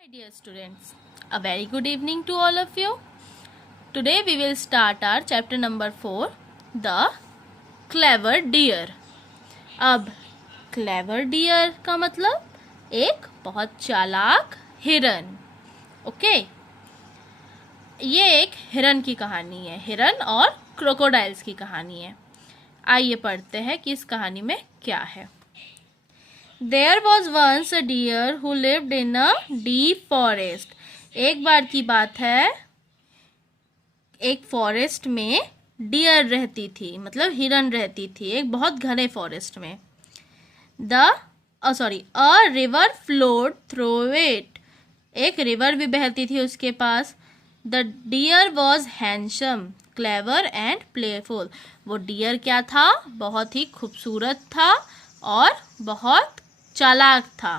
My dear students, a very good evening to all of you. Today we will start our chapter number 4, The Clever Deer. अब clever deer का मतलब एक बहुत चालाक हिरन. Okay, ये एक हिरन की कहानी है. हिरन और क्रोकोडाइल्स की कहानी है. आइए पढ़ते हैं कि इस कहानी में क्या है. There was once a deer who lived in a deep forest. एक बार की बात है, एक फॉरेस्ट में डियर रहती थी, मतलब हिरन रहती थी, एक बहुत घने फॉरेस्ट में. A river flowed through it. एक रिवर भी बहती थी उसके पास. The deer was handsome, clever and playful. वो डियर क्या था? बहुत ही खूबसूरत था और बहुत चालाक था.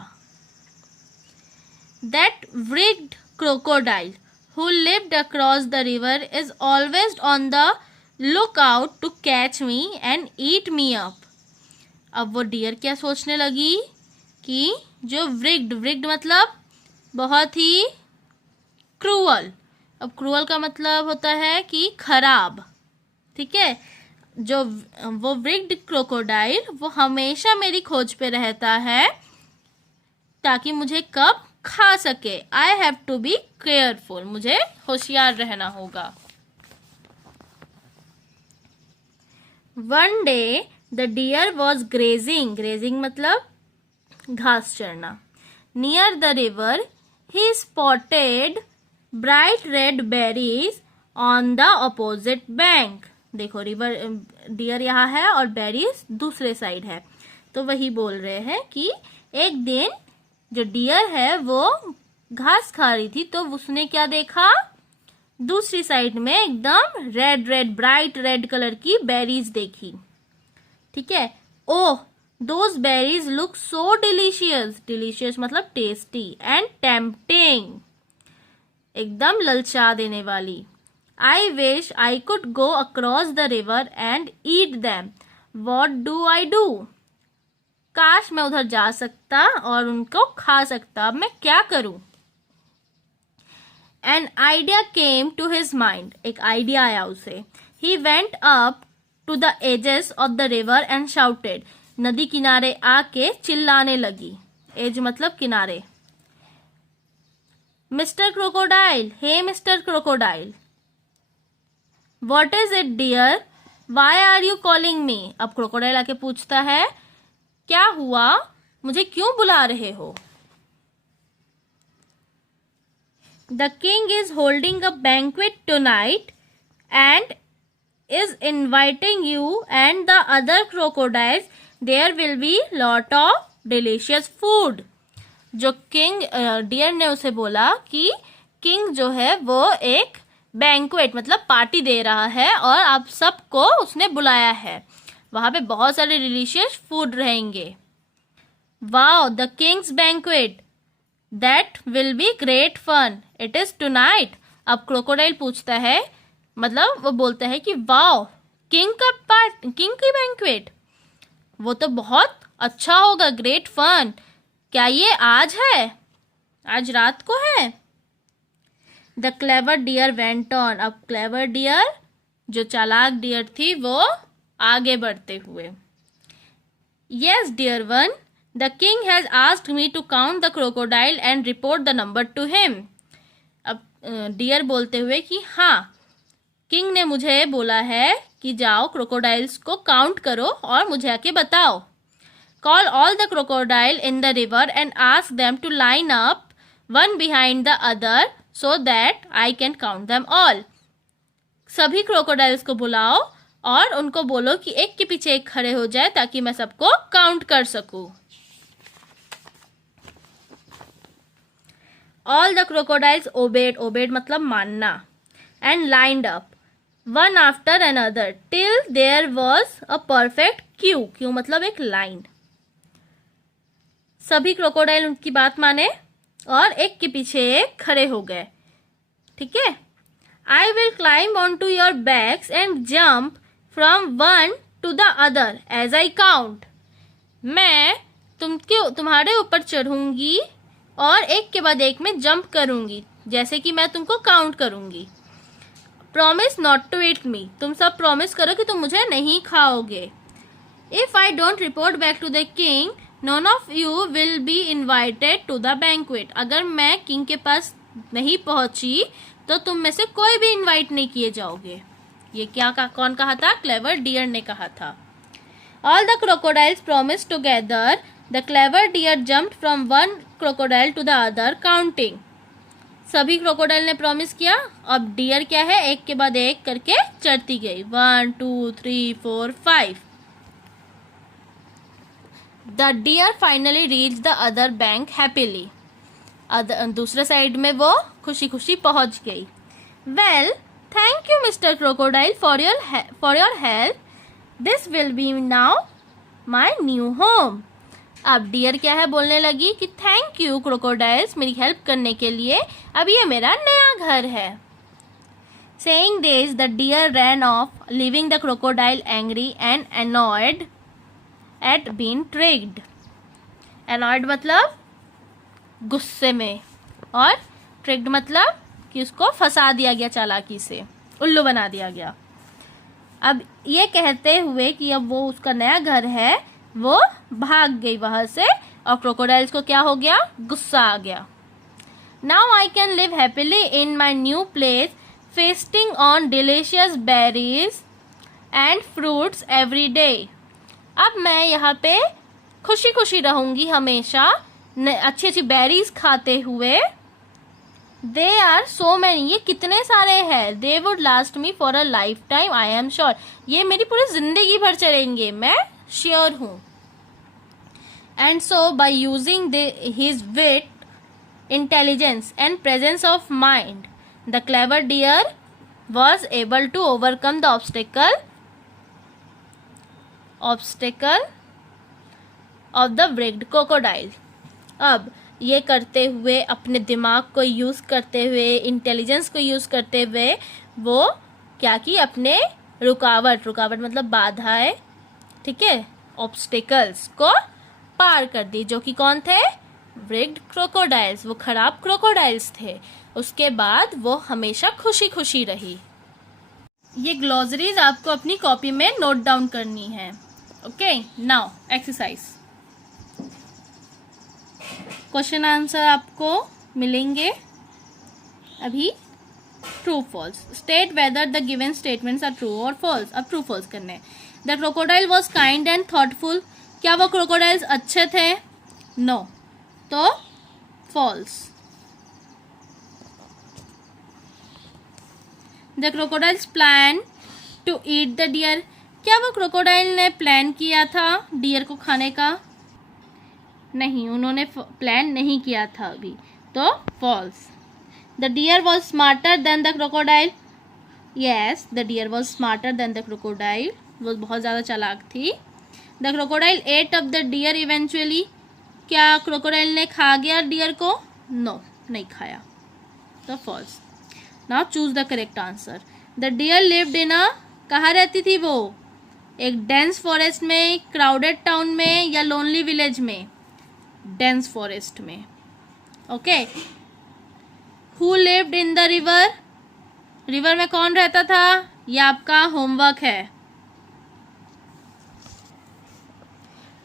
That wicked crocodile who lived across the river is always on the lookout to catch me and eat me up. अब वो डियर क्या सोचने लगी कि जो विक्ड मतलब बहुत ही क्रूअल. अब क्रूअल का मतलब होता है कि खराब. ठीक है, जो वो विक्ड क्रोकोडाइल वो हमेशा मेरी खोज पे रहता है ताकि मुझे कब खा सके. I have to be careful. मुझे होशियार रहना होगा. One day the deer was grazing. Grazing मतलब घास चरना. Near the river he spotted bright red berries on the opposite bank. देखो, रिवर डियर यहाँ है और बेरीज दूसरे साइड है. तो वही बोल रहे हैं कि एक दिन जो डियर है वो घास खा रही थी तो उसने क्या देखा, दूसरी साइड में एकदम रेड ब्राइट रेड कलर की बेरीज देखी. ठीक है. Oh, those berries look so delicious. Delicious मतलब टेस्टी एंड टेम्पटिंग, एकदम ललचा देने वाली. I wish I could go across the river and eat them. What do I do? काश मैं उधर जा सकता और उनको खा सकता. अब मैं क्या करूं? An idea came to his mind. एक आइडिया आया उसे. He went up to the edges of the river and shouted. नदी किनारे आके चिल्लाने लगी. एज मतलब किनारे. Mr. Crocodile, hey Mr. Crocodile. What is it, dear? Why are you calling me? अब क्रोकोडाइल आके पूछता है, क्या हुआ, मुझे क्यों बुला रहे हो? The king is holding a banquet tonight and is inviting you and the other crocodiles. There will be lot of delicious food. जो किंग डियर ने उसे बोला कि किंग जो है वो एक बैंक्वेट मतलब पार्टी दे रहा है और आप सबको उसने बुलाया है. वहां पे बहुत सारे डिलीशियस फूड रहेंगे. Wow, the king's banquet, that will be great fun. It is tonight. अब क्रोकोडाइल पूछता है, मतलब वो बोलता है कि वाओ, किंग की बैंक्वेट, वो तो बहुत अच्छा होगा, ग्रेट फन. क्या ये आज है? आज रात को है? The clever deer went on. अब क्लेवर डियर जो चालाक डियर थी वो आगे बढ़ते हुए. Yes deer one, the king has asked me to count the crocodile and report the number to him. अब डियर बोलते हुए कि हाँ, किंग ने मुझे बोला है कि जाओ क्रोकोडाइल्स को काउंट करो और मुझे आके बताओ. Call all the crocodile in the river and ask them to line up one behind the other so that I can count them all. सभी क्रोकोडाइल्स को बुलाओ और उनको बोलो कि एक के पीछे एक खड़े हो जाए ताकि मैं सबको काउंट कर सकूं. All the crocodiles obeyed मतलब मानना, and lined up one after another till there was a perfect queue मतलब एक लाइन. सभी क्रोकोडाइल उनकी बात माने और एक के पीछे एक खड़े हो गए. ठीक है. I will climb on to your backs and jump from one to the other as I count. मैं तुम्हारे ऊपर चढ़ूंगी और एक के बाद एक में जंप करूंगी, जैसे कि मैं तुमको काउंट करूंगी। Promise not to eat me, तुम सब प्रॉमिस करो कि तुम मुझे नहीं खाओगे। If I don't report back to the king none of you will be invited to the banquet, अगर मैं किंग के पास नहीं पहुंची तो तुम में से कोई भी इन्वाइट नहीं किए जाओगे। ये कौन कहा था? क्लेवर डियर ने कहा था। All the crocodiles promise together, the clever deer jumped from one crocodile to the other counting, सभी क्रोकोडाइल ने प्रॉमिस किया। अब डियर क्या है? एक के बाद एक करके चढ़ती गई। 1 2 3 4 5। The deer finally reach the other bank happily, दूसरे साइड में वो खुशी खुशी पहुंच गई। Well thank you mister crocodile for your help, this will be now my new home. अब डियर क्या है? बोलने लगी कि थैंक यू क्रोकोडाइल्स मेरी हेल्प करने के लिए, अब ये मेरा नया घर है। Saying this the deer ran off, leaving the crocodile angry and annoyed at being tricked. annoyed मतलब गुस्से में, और ट्रिक्ड मतलब कि उसको फंसा दिया गया, चालाकी से उल्लू बना दिया गया। अब ये कहते हुए कि अब वो उसका नया घर है, वो भाग गई वहां से, और क्रोकोडाइल्स को क्या हो गया? गुस्सा आ गया। Now I can live happily in my new place, feasting on delicious berries and fruits every day. अब मैं यहाँ पे खुशी खुशी रहूंगी हमेशा, अच्छी अच्छी बेरीज खाते हुए। दे आर सो मैनी, ये कितने सारे हैं। They would last me for a lifetime, I am sure, ये मेरी पूरी जिंदगी भर चलेंगे, मैं श्योर हूं। And so by using his wit, intelligence and presence of mind, the clever deer was able to overcome the obstacle of the braked crocodile. अब ये करते हुए, अपने दिमाग को यूज करते हुए, इंटेलिजेंस को यूज करते हुए, वो क्या की? अपने रुकावट मतलब बाधाएं, ठीक है, ऑब्स्टेकल्स को पार कर दी, जो कि कौन थे? ब्रेक्ड क्रोकोडाइल्स, वो खराब क्रोकोडाइल्स थे। उसके बाद वो हमेशा खुशी खुशी रही। ये ग्लॉसरीज आपको अपनी कॉपी में नोट डाउन करनी है। Okay, now exercise. Question answer आपको मिलेंगे अभी। True false, state whether the given statements are true और फॉल्स। अब ट्रू फॉल्स करने। The crocodile was kind and thoughtful, क्या वो क्रोकोडाइल्स अच्छे थे? नो, तो false. The crocodiles plan to eat the deer, क्या वो क्रोकोडाइल ने प्लान किया था डियर को खाने का? नहीं, उन्होंने प्लान नहीं किया था अभी, तो false. The deer was smarter than the crocodile, yes the deer was smarter than the crocodile, वो बहुत ज़्यादा चालाक थी। The crocodile ate up the deer eventually, क्या क्रोकोडाइल ने खा गया डियर को? नो, नहीं खाया, तो false. Now choose the correct answer. The deer lived in a, कहाँ रहती थी वो? एक डेंस फॉरेस्ट में, क्राउडेड टाउन में, या लोनली विलेज में? डेंस फॉरेस्ट में। Okay. Who lived in the river, river में कौन रहता था? ये आपका होमवर्क है।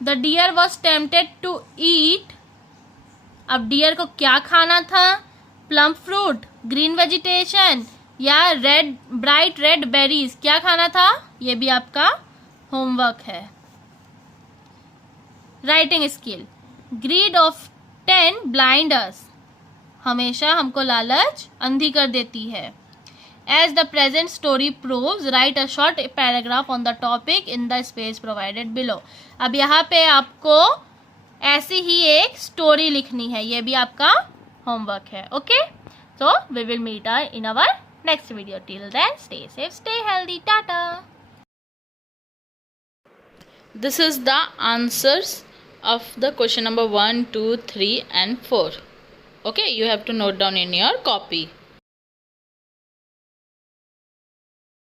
The deer was tempted to eat, अब डियर को क्या खाना था? प्लम फ्रूट, ग्रीन वेजिटेशन, या ब्राइट रेड बेरीज, क्या खाना था? ये भी आपका होमवर्क है। Writing skill, greed of 10 blind us, हमेशा हमको लालच अंधी कर देती है। As the present story proves, write a short paragraph on the topic in the space provided below. अब यहाँ पे आपको ऐसी ही एक स्टोरी लिखनी है, ये भी आपका होमवर्क है। Okay, so we will meet in our next video. Till then, stay safe, stay healthy. Tata. This is the answers of the question number 1, 2, 3 and 4. Okay, you have to note down in your copy.